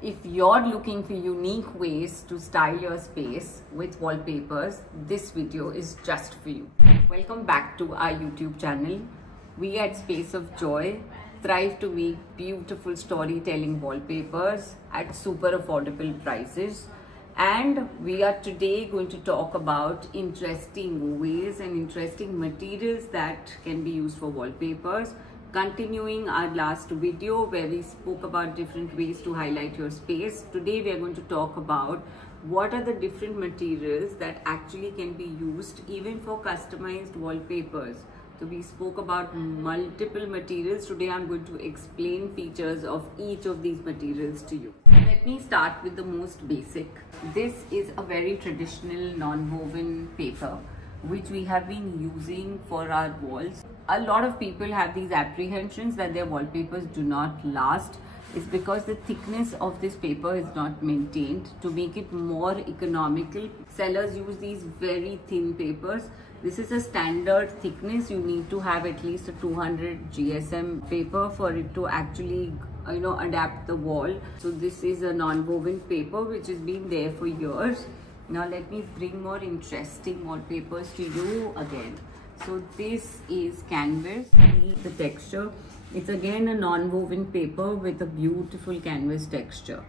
If you're looking for unique ways to style your space with wallpapers, this video is just for you. Welcome back to our YouTube channel. We at Space of Joy thrive to make beautiful storytelling wallpapers at super affordable prices. And we are today going to talk about interesting ways and interesting materials that can be used for wallpapers. Continuing our last video where we spoke about different ways to highlight your space, today we are going to talk about what are the different materials that actually can be used even for customized wallpapers. So we spoke about multiple materials. Today I'm going to explain features of each of these materials to you. Let me start with the most basic. This is a very traditional non-woven paper which we have been using for our walls. A lot of people have these apprehensions that their wallpapers do not last. It's because the thickness of this paper is not maintained. To make it more economical, sellers use these very thin papers. This is a standard thickness. You need to have at least a 200 GSM paper for it to actually adapt the wall. So this is a non-woven paper which has been there for years. Now let me bring more interesting wallpapers to you again. So this is canvas. See the texture. It's again a non-woven paper with a beautiful canvas texture.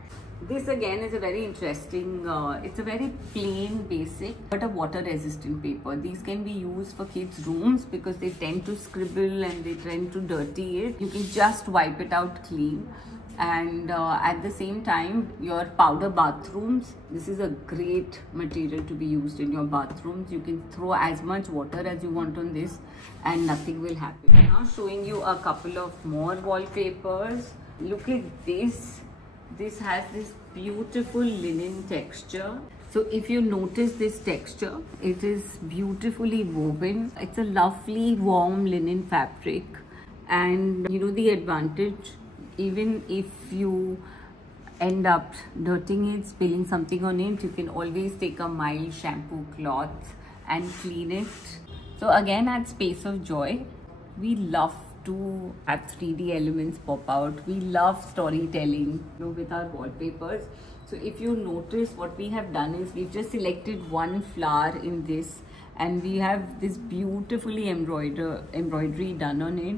This again is a very interesting, it's a very plain basic but a water resistant paper. These can be used for kids' rooms because they tend to scribble and they tend to dirty it. You can just wipe it out clean. And at the same time, your powder bathrooms, this is a great material to be used in your bathrooms. You can throw as much water as you want on this and nothing will happen. Now showing you a couple of more wallpapers. Look at this. This has this beautiful linen texture. So if you notice this texture, it is beautifully woven. It's a lovely warm linen fabric. And the advantage, even if you end up dirtying it, spilling something on it, you can always take a mild shampoo cloth and clean it. So again, at Space of Joy, we love to have 3D elements pop out. We love storytelling with our wallpapers. So if you notice, what we have done is we've just selected one flower in this and we have this beautifully embroidery done on it.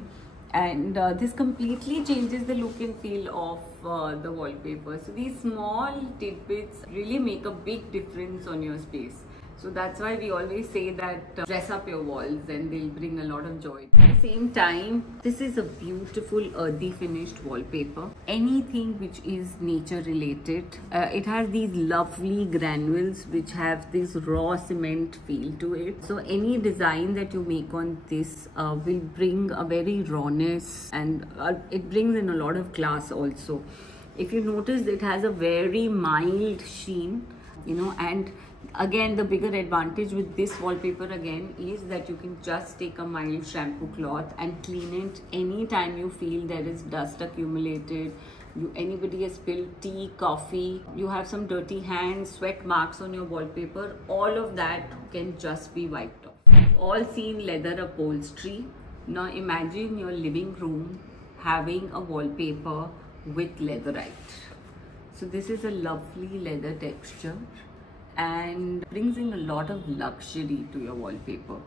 And this completely changes the look and feel of the wallpaper. So these small tidbits really make a big difference on your space. So that's why we always say that dress up your walls and they'll bring a lot of joy. At the same time, this is a beautiful earthy finished wallpaper. Anything which is nature related, it has these lovely granules which have this raw cement feel to it. So any design that you make on this will bring a very rawness, and it brings in a lot of class also. If you notice, it has a very mild sheen, and again, the bigger advantage with this wallpaper again is that you can just take a mild shampoo cloth and clean it anytime you feel there is dust accumulated. Anybody has spilled tea, coffee, you have some dirty hands, sweat marks on your wallpaper, all of that can just be wiped off. All seen leather upholstery. Now imagine your living room having a wallpaper with leatherite. So this is a lovely leather texture and brings in a lot of luxury to your wallpaper.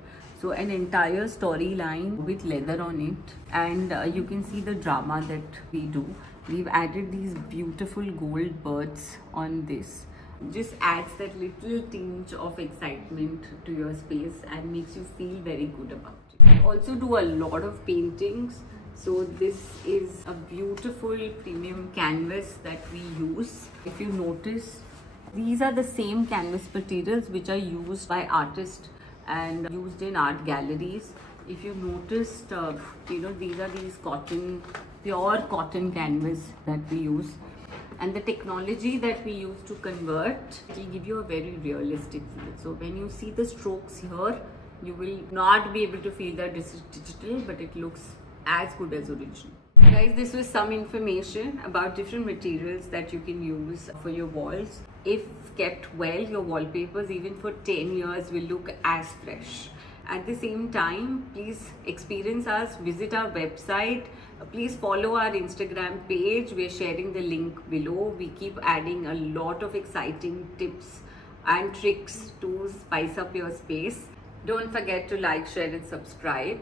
So an entire storyline with leather on it, and you can see the drama that we do. We've added these beautiful gold birds on this. Just adds that little tinge of excitement to your space and makes you feel very good about it. We also do a lot of paintings. So this is a beautiful premium canvas that we use. If you notice, these are the same canvas materials which are used by artists and used in art galleries. If you noticed, these are these pure cotton canvas that we use. And the technology that we use to convert will give you a very realistic feel. So when you see the strokes here, you will not be able to feel that this is digital, but it looks as good as original. Guys, this was some information about different materials that you can use for your walls. If kept well, your wallpapers even for 10 years will look as fresh. At the same time, please experience us, visit our website, please follow our Instagram page. We're sharing the link below. We keep adding a lot of exciting tips and tricks to spice up your space. Don't forget to like, share and subscribe.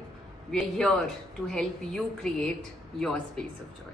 We're here to help you create your space of joy.